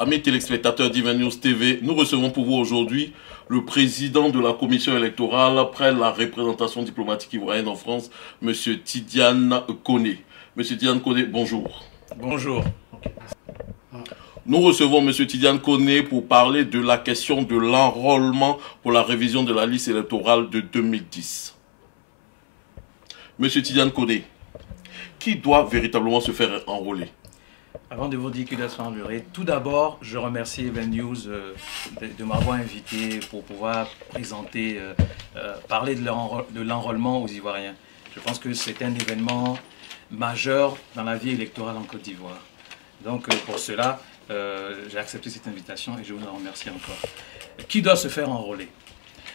Amis téléspectateurs d'Even News TV, nous recevons pour vous aujourd'hui le président de la commission électorale après la représentation diplomatique ivoirienne en France, M. Tidiane Koné. M. Tidiane Koné, bonjour. Bonjour. Nous recevons M. Tidiane Koné pour parler de la question de l'enrôlement pour la révision de la liste électorale de 2010. M. Tidiane Koné, qui doit véritablement se faire enrôler? Avant de vous dire qu'il doit se enrôler, tout d'abord, je remercie Even News de m'avoir invité pour pouvoir présenter, parler de l'enrôlement aux Ivoiriens. Je pense que c'est un événement majeur dans la vie électorale en Côte d'Ivoire. Donc pour cela, j'ai accepté cette invitation et je vous en remercie encore. Qui doit se faire enrôler?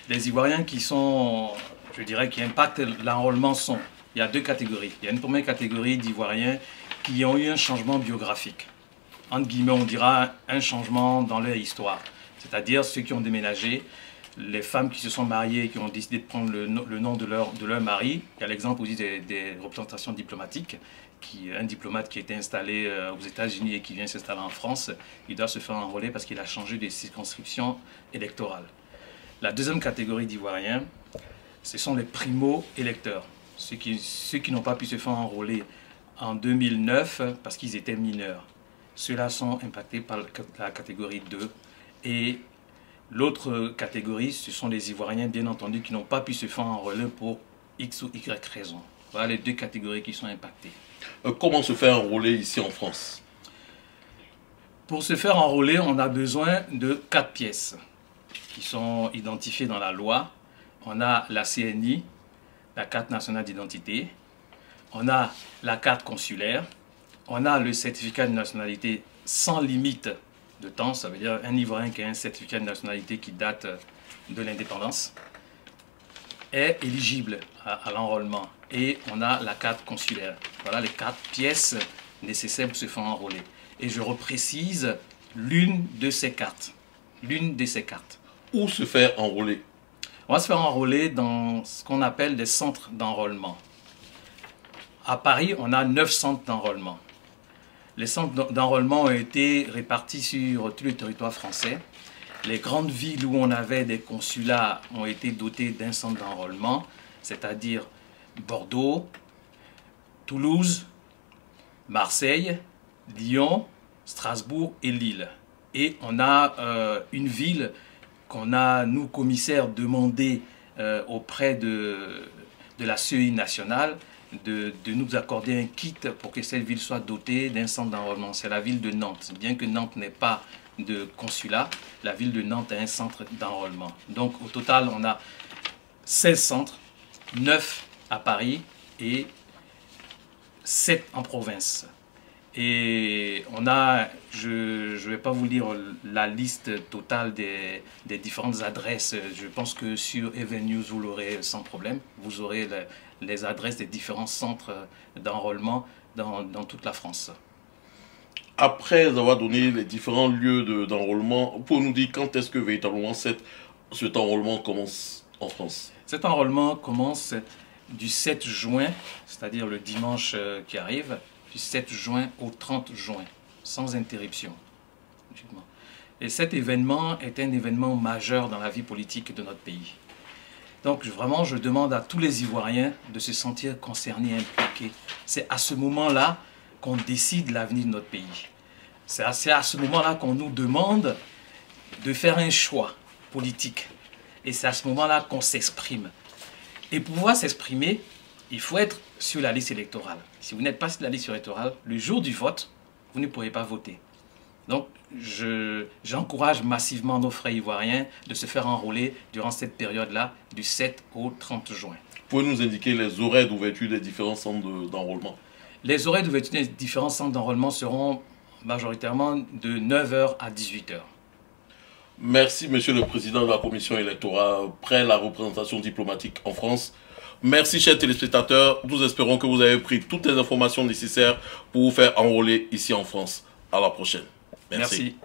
Les Ivoiriens qui sont, je dirais, qui impactent l'enrôlement sont, il y a deux catégories. Il y a une première catégorie d'Ivoiriens qui ont eu un changement biographique. Entre guillemets, on dira un changement dans leur histoire. C'est-à-dire ceux qui ont déménagé, les femmes qui se sont mariées et qui ont décidé de prendre le nom de leur mari. Il y a l'exemple aussi des représentations diplomatiques. Un diplomate qui était installé aux États-Unis et qui vient s'installer en France, il doit se faire enrôler parce qu'il a changé de circonscription électorale. La deuxième catégorie d'Ivoiriens, ce sont les primo-électeurs. Ceux qui n'ont pas pu se faire enrôler en 2009 parce qu'ils étaient mineurs. Ceux-là sont impactés par la catégorie 2. Et l'autre catégorie, ce sont les Ivoiriens, bien entendu, qui n'ont pas pu se faire enrôler pour X ou Y raison. Voilà les deux catégories qui sont impactées. Comment se faire enrôler ici en France? Pour se faire enrôler, on a besoin de 4 pièces qui sont identifiées dans la loi. On a la CNI, la carte nationale d'identité. On a la carte consulaire, on a le certificat de nationalité sans limite de temps, ça veut dire un Ivoirien qui a un certificat de nationalité qui date de l'indépendance est éligible à l'enrôlement. Et on a la carte consulaire. Voilà les 4 pièces nécessaires pour se faire enrôler. Et je reprécise l'une de ces cartes. L'une de ces cartes. Où se faire enrôler? On va se faire enrôler dans ce qu'on appelle des centres d'enrôlement. À Paris, on a 9 centres d'enrôlement. Les centres d'enrôlement ont été répartis sur tout le territoire français. Les grandes villes où on avait des consulats ont été dotées d'un centre d'enrôlement, c'est-à-dire Bordeaux, Toulouse, Marseille, Lyon, Strasbourg et Lille. Et on a une ville qu'on a, nous, commissaires, demandé auprès de la CEI nationale, de nous accorder un kit pour que cette ville soit dotée d'un centre d'enrôlement. C'est la ville de Nantes. Bien que Nantes n'ait pas de consulat, la ville de Nantes a un centre d'enrôlement. Donc au total, on a 16 centres, 9 à Paris et 7 en province. Et on a, je ne vais pas vous lire la liste totale des différentes adresses. Je pense que sur Even News, vous l'aurez sans problème. Vous aurez les adresses des différents centres d'enrôlement dans toute la France. Après avoir donné les différents lieux d'enrôlement, pour nous dire quand est-ce que véritablement cet enrôlement commence en France? Cet enrôlement commence du 7 juin, c'est-à-dire le dimanche qui arrive, du 7 juin au 30 juin, sans interruption. Et cet événement est un événement majeur dans la vie politique de notre pays. Donc vraiment, je demande à tous les Ivoiriens de se sentir concernés, impliqués. C'est à ce moment-là qu'on décide l'avenir de notre pays. C'est à ce moment-là qu'on nous demande de faire un choix politique. Et c'est à ce moment-là qu'on s'exprime. Et pour pouvoir s'exprimer, il faut être sur la liste électorale. Si vous n'êtes pas sur la liste électorale, le jour du vote, vous ne pourrez pas voter. Donc, j'encourage massivement nos frères ivoiriens de se faire enrôler durant cette période-là, du 7 au 30 juin. Pouvez-vous nous indiquer les horaires d'ouverture des différents centres d'enrôlement? Les horaires d'ouverture des différents centres d'enrôlement seront majoritairement de 9h à 18h. Merci, Monsieur le Président de la Commission électorale, après la représentation diplomatique en France. Merci, chers téléspectateurs. Nous espérons que vous avez pris toutes les informations nécessaires pour vous faire enrôler ici en France. À la prochaine. Merci. Merci.